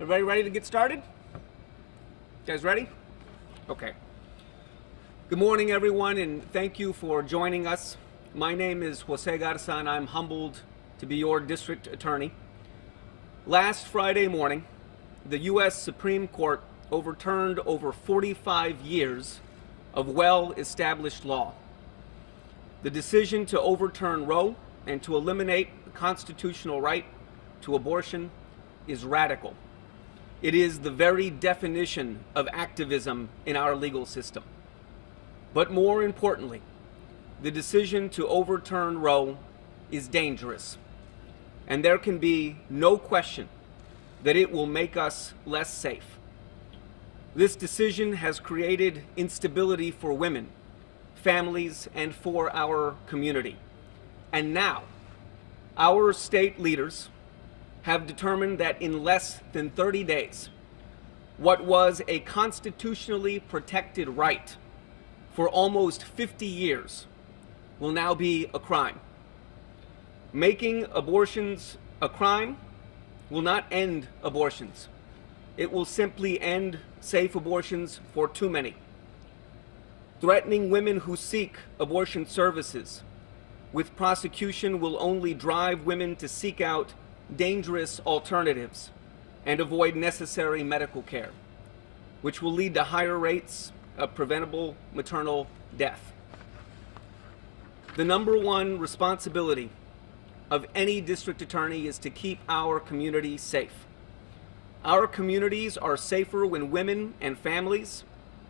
Everybody ready to get started? You guys ready? Okay. Good morning, everyone, and thank you for joining us. My name is José Garza, and I'm humbled to be your district attorney. Last Friday morning, the U.S. Supreme Court overturned over 45 years of well-established law. The decision to overturn Roe and to eliminate the constitutional right to abortion is radical. It is the very definition of activism in our legal system. But more importantly, the decision to overturn Roe is dangerous, and there can be no question that it will make us less safe. This decision has created instability for women, families, and for our community. And now, our state leaders have determined that in less than 30 days, what was a constitutionally protected right for almost 50 years will now be a crime. Making abortions a crime will not end abortions. It will simply end safe abortions for too many. Threatening women who seek abortion services with prosecution will only drive women to seek out dangerous alternatives and avoid necessary medical care, which will lead to higher rates of preventable maternal death. The number one responsibility of any district attorney is to keep our community safe. Our communities are safer when women and families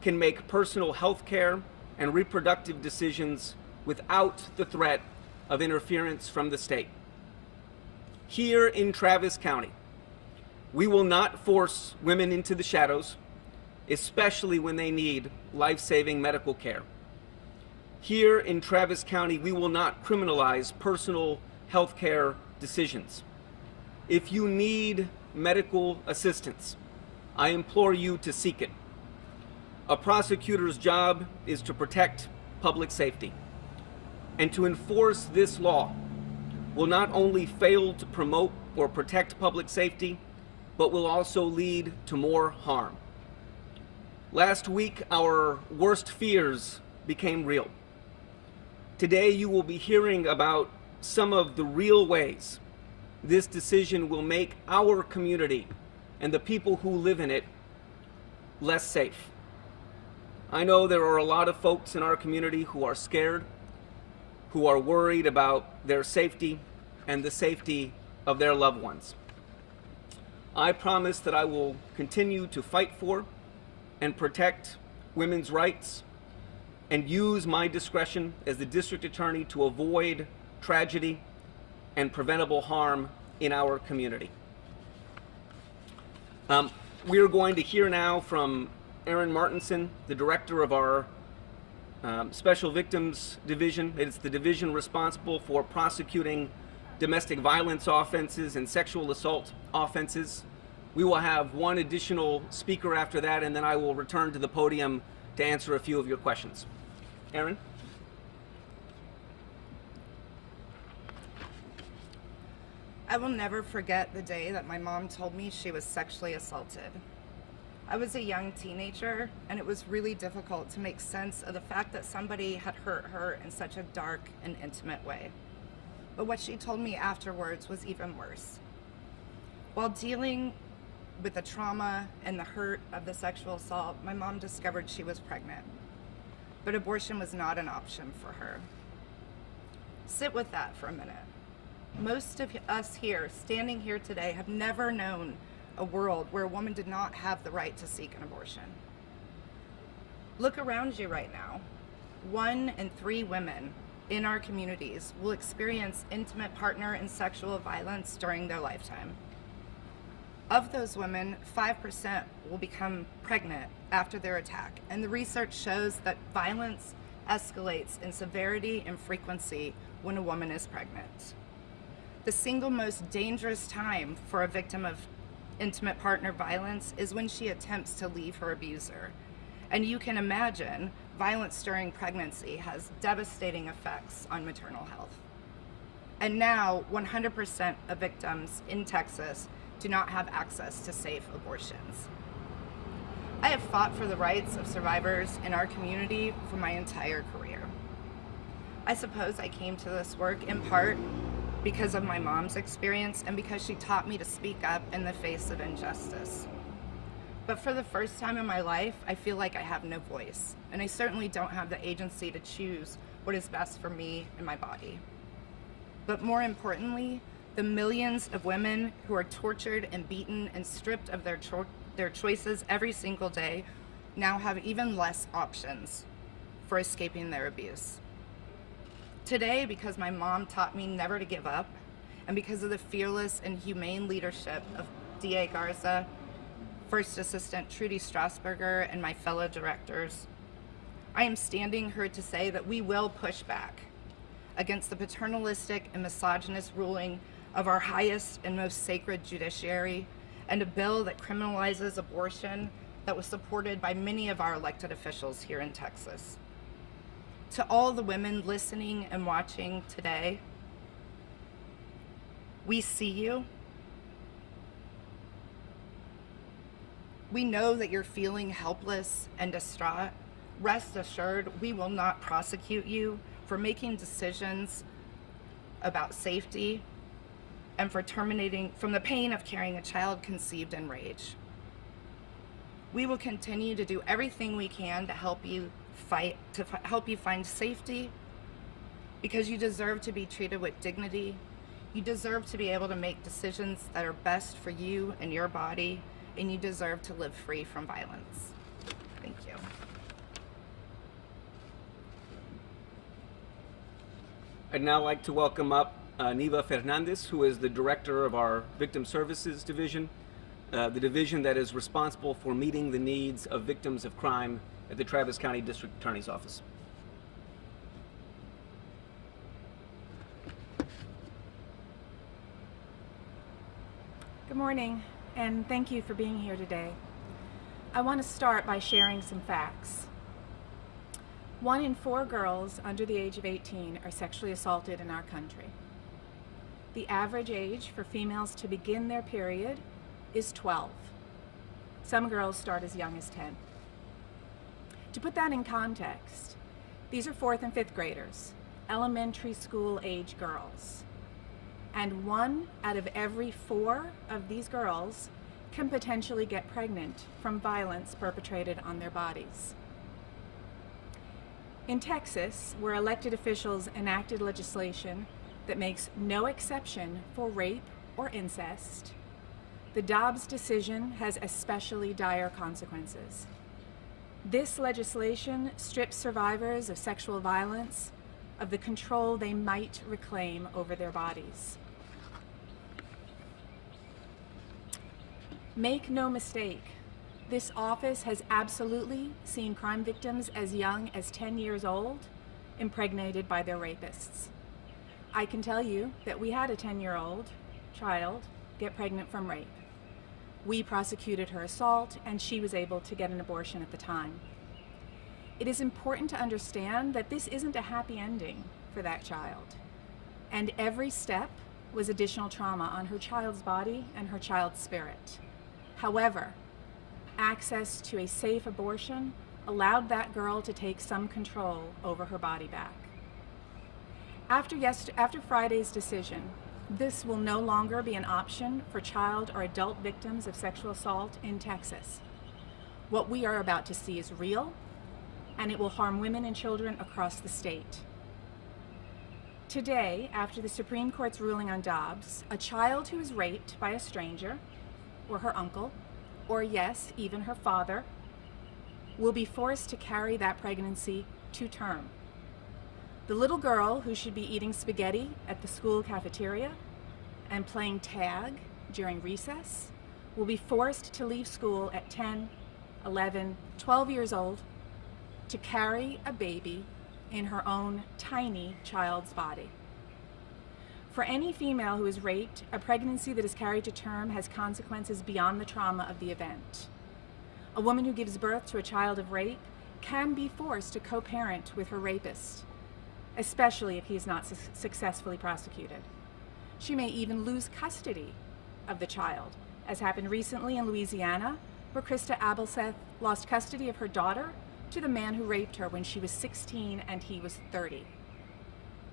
can make personal health care and reproductive decisions without the threat of interference from the state. Here in Travis County, we will not force women into the shadows, especially when they need life-saving medical care. Here in Travis County, we will not criminalize personal health care decisions. If you need medical assistance, I implore you to seek it. A prosecutor's job is to protect public safety, and to enforce this law will not only fail to promote or protect public safety, but will also lead to more harm. Last week, our worst fears became real. Today, you will be hearing about some of the real ways this decision will make our community and the people who live in it less safe. I know there are a lot of folks in our community who are scared, who are worried about their safety and the safety of their loved ones. I promise that I will continue to fight for and protect women's rights and use my discretion as the district attorney to avoid tragedy and preventable harm in our community. We are going to hear now from Erin Martinson, the director of our Special Victims Division. It's the division responsible for prosecuting domestic violence offenses and sexual assault offenses. We will have one additional speaker after that, and then I will return to the podium to answer a few of your questions. Erin? I will never forget the day that my mom told me she was sexually assaulted. I was a young teenager, and it was really difficult to make sense of the fact that somebody had hurt her in such a dark and intimate way. But what she told me afterwards was even worse. While dealing with the trauma and the hurt of the sexual assault, my mom discovered she was pregnant. But abortion was not an option for her. Sit with that for a minute. Most of us here, standing here today, have never known a world where a woman did not have the right to seek an abortion. Look around you right now. 1 in 3 women in our communities will experience intimate partner and sexual violence during their lifetime. Of those women, 5% will become pregnant after their attack, and the research shows that violence escalates in severity and frequency when a woman is pregnant. The single most dangerous time for a victim of intimate partner violence is when she attempts to leave her abuser. And you can imagine violence during pregnancy has devastating effects on maternal health. And now 100% of victims in Texas do not have access to safe abortions. I have fought for the rights of survivors in our community for my entire career. I suppose I came to this work in part because of my mom's experience and because she taught me to speak up in the face of injustice. But for the first time in my life, I feel like I have no voice, and I certainly don't have the agency to choose what is best for me and my body. But more importantly, the millions of women who are tortured and beaten and stripped of their choices every single day now have even less options for escaping their abuse. Today, because my mom taught me never to give up, and because of the fearless and humane leadership of DA Garza, First Assistant Trudy Strasburger, and my fellow directors, I am standing here to say that we will push back against the paternalistic and misogynist ruling of our highest and most sacred judiciary, and a bill that criminalizes abortion that was supported by many of our elected officials here in Texas. To all the women listening and watching today, we see you. We know that you're feeling helpless and distraught. Rest assured, we will not prosecute you for making decisions about safety and for terminating from the pain of carrying a child conceived in rage. We will continue to do everything we can to help you help you find safety, because you deserve to be treated with dignity. You deserve to be able to make decisions that are best for you and your body, and you deserve to live free from violence. Thank you. I'd now like to welcome up Neva Fernandez, who is the director of our Victim Services Division, the division that is responsible for meeting the needs of victims of crime at the Travis County District Attorney's Office. Good morning, and thank you for being here today. I want to start by sharing some facts. 1 in 4 girls under the age of 18 are sexually assaulted in our country. The average age for females to begin their period is 12. Some girls start as young as 10. To put that in context, these are 4th and 5th graders, elementary school age girls. And 1 out of every 4 of these girls can potentially get pregnant from violence perpetrated on their bodies. In Texas, where elected officials enacted legislation that makes no exception for rape or incest, the Dobbs decision has especially dire consequences. This legislation strips survivors of sexual violence of the control they might reclaim over their bodies. Make no mistake, this office has absolutely seen crime victims as young as 10 years old impregnated by their rapists. I can tell you that we had a 10-year-old child get pregnant from rape. We prosecuted her assault, and she was able to get an abortion at the time. It is important to understand that this isn't a happy ending for that child, and every step was additional trauma on her child's body and her child's spirit. However, access to a safe abortion allowed that girl to take some control over her body back. After Friday's decision, this will no longer be an option for child or adult victims of sexual assault in Texas. What we are about to see is real, and it will harm women and children across the state. Today, after the Supreme Court's ruling on Dobbs, a child who is raped by a stranger, or her uncle, or yes, even her father, will be forced to carry that pregnancy to term. The little girl who should be eating spaghetti at the school cafeteria and playing tag during recess will be forced to leave school at 10, 11, 12 years old to carry a baby in her own tiny child's body. For any female who is raped, a pregnancy that is carried to term has consequences beyond the trauma of the event. A woman who gives birth to a child of rape can be forced to co-parent with her rapist, especially if he is not successfully prosecuted. She may even lose custody of the child as happened recently in Louisiana, where Krista Abelseth lost custody of her daughter to the man who raped her when she was 16 and he was 30.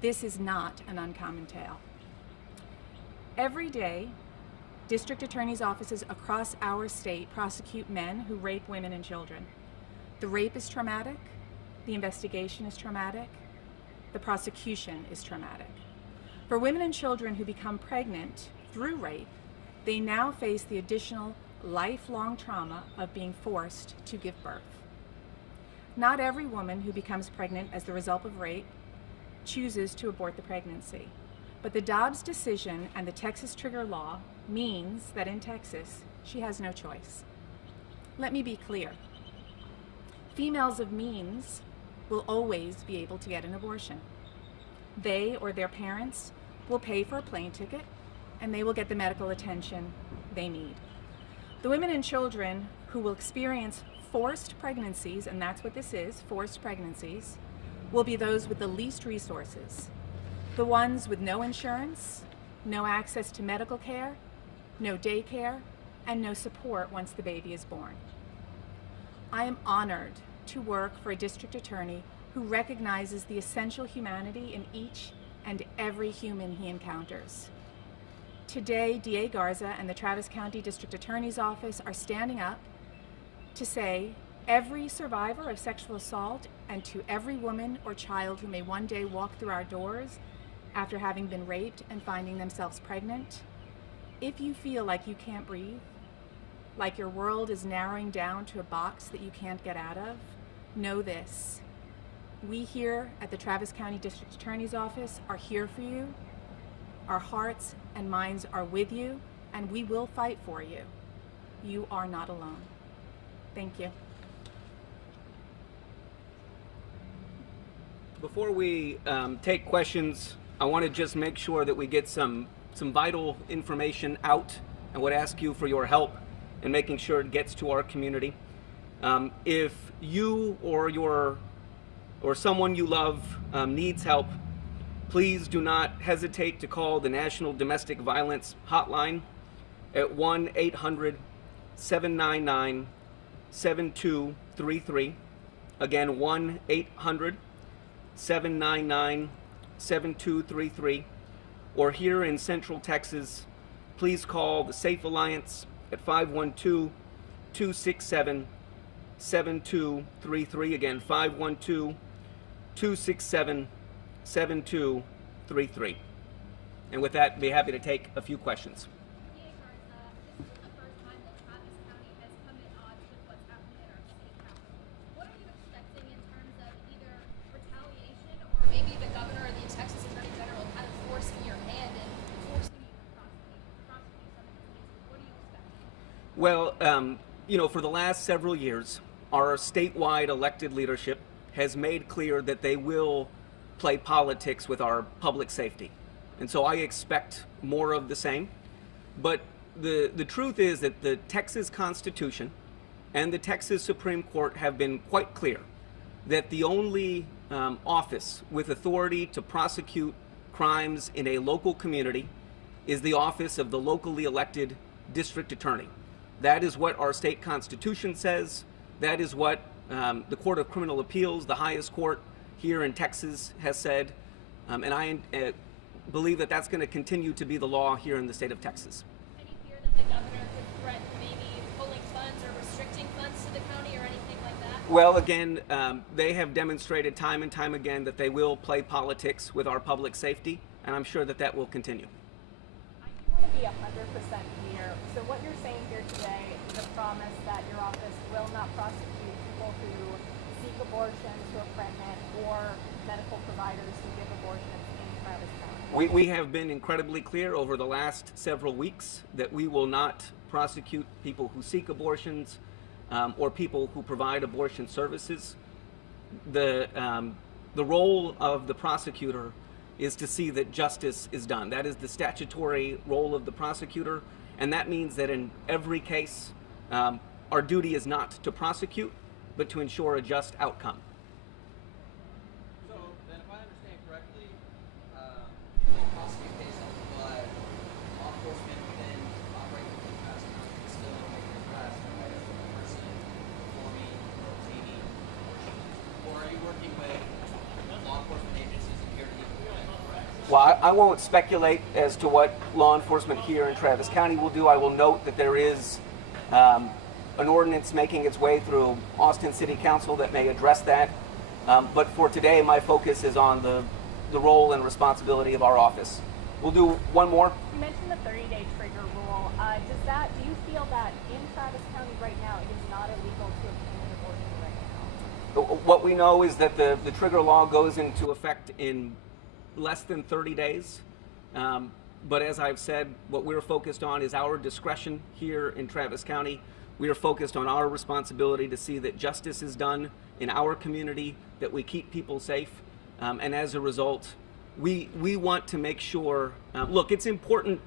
This is not an uncommon tale. Every day, district attorneys' offices across our state prosecute men who rape women and children. The rape is traumatic, the investigation is traumatic, the prosecution is traumatic. For women and children who become pregnant through rape, they now face the additional lifelong trauma of being forced to give birth. Not every woman who becomes pregnant as the result of rape chooses to abort the pregnancy, but the Dobbs decision and the Texas trigger law means that in Texas, she has no choice. Let me be clear. Females of means will always be able to get an abortion. They or their parents will pay for a plane ticket, and they will get the medical attention they need. The women and children who will experience forced pregnancies, and that's what this is, forced pregnancies, will be those with the least resources. The ones with no insurance, no access to medical care, no daycare, and no support once the baby is born. I am honored to work for a district attorney who recognizes the essential humanity in each and every human he encounters. Today, DA Garza and the Travis County District Attorney's Office are standing up to say every survivor of sexual assault and to every woman or child who may one day walk through our doors after having been raped and finding themselves pregnant, if you feel like you can't breathe, like your world is narrowing down to a box that you can't get out of, know this. We here at the Travis County District Attorney's Office are here for you. Our hearts and minds are with you, and we will fight for you. You are not alone. Thank you. Before we take questions, I want to just make sure that we get some vital information out, and would ask you for your help in making sure it gets to our community. If you or someone you love needs help, please do not hesitate to call the National Domestic Violence Hotline at 1-800-799-7233. Again, 1-800-799-7233. Or here in Central Texas, please call the Safe Alliance at 512-267-7233. Again, 512-267-7233. And with that, be happy to take a few questions. DA Garza, this isn't the first time that Travis County has come at odds with what's happening at our state capitol. What are you expecting in terms of either retaliation or maybe the governor or the Texas Attorney General kind of forcing your hand and forcing you to prosecute some of these cases? What are you expecting? Well, for the last several years, our statewide elected leadership has made clear that they will play politics with our public safety. And so I expect more of the same. But the truth is that the Texas Constitution and the Texas Supreme Court have been quite clear that the only office with authority to prosecute crimes in a local community is the office of the locally elected district attorney. That is what our state constitution says. That is what the Court of Criminal Appeals, the highest court here in Texas, has said. And I believe that that's going to continue to be the law here in the state of Texas. Any fear that the governor could threaten maybe pulling funds or restricting funds to the county or anything like that? Well, again, they have demonstrated time and time again that they will play politics with our public safety, and I'm sure that that will continue. I do want to be 100% clear. So what you're saying here today is a promise that your office will not prosecute people who seek abortions, who are pregnant, or medical providers who give abortions in Travis County. We have been incredibly clear over the last several weeks that we will not prosecute people who seek abortions or people who provide abortion services. The role of the prosecutor is to see that justice is done. That is the statutory role of the prosecutor, and that means that in every case, our duty is not to prosecute, but to ensure a just outcome. So then, if I understand correctly, you won't prosecute cases, but law enforcement can operate within Travis County. Well, I won't speculate as to what law enforcement here in Travis County will do. I will note that there is an ordinance making its way through Austin City Council that may address that. But for today, my focus is on the role and responsibility of our office. We'll do one more. You mentioned the 30-day trigger rule. Do you feel that in Travis County right now it is not illegal to obtain an abortion right now? What we know is that the trigger law goes into effect in less than 30 days. But as I've said, what we're focused on is our discretion here in Travis County. We are focused on our responsibility to see that justice is done in our community, that we keep people safe. And as a result, we want to make sure, look, it's important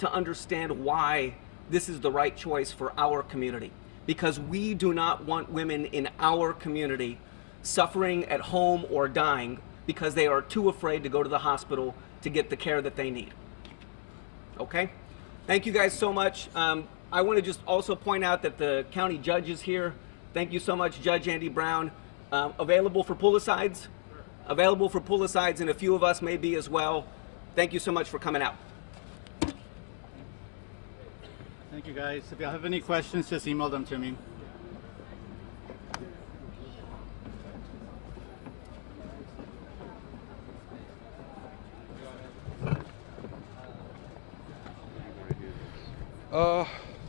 to understand why this is the right choice for our community, because we do not want women in our community suffering at home or dying because they are too afraid to go to the hospital to get the care that they need. Okay? Thank you guys so much. I want to just also point out that the county judge is here. Thank you so much, Judge Andy Brown. Available for pull-asides? Available for pull-asides, and a few of us may be as well. Thank you so much for coming out. Thank you, guys. If you have any questions, just email them to me.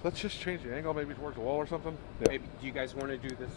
Let's just change the angle maybe towards the wall or something. Maybe, do you guys want to do this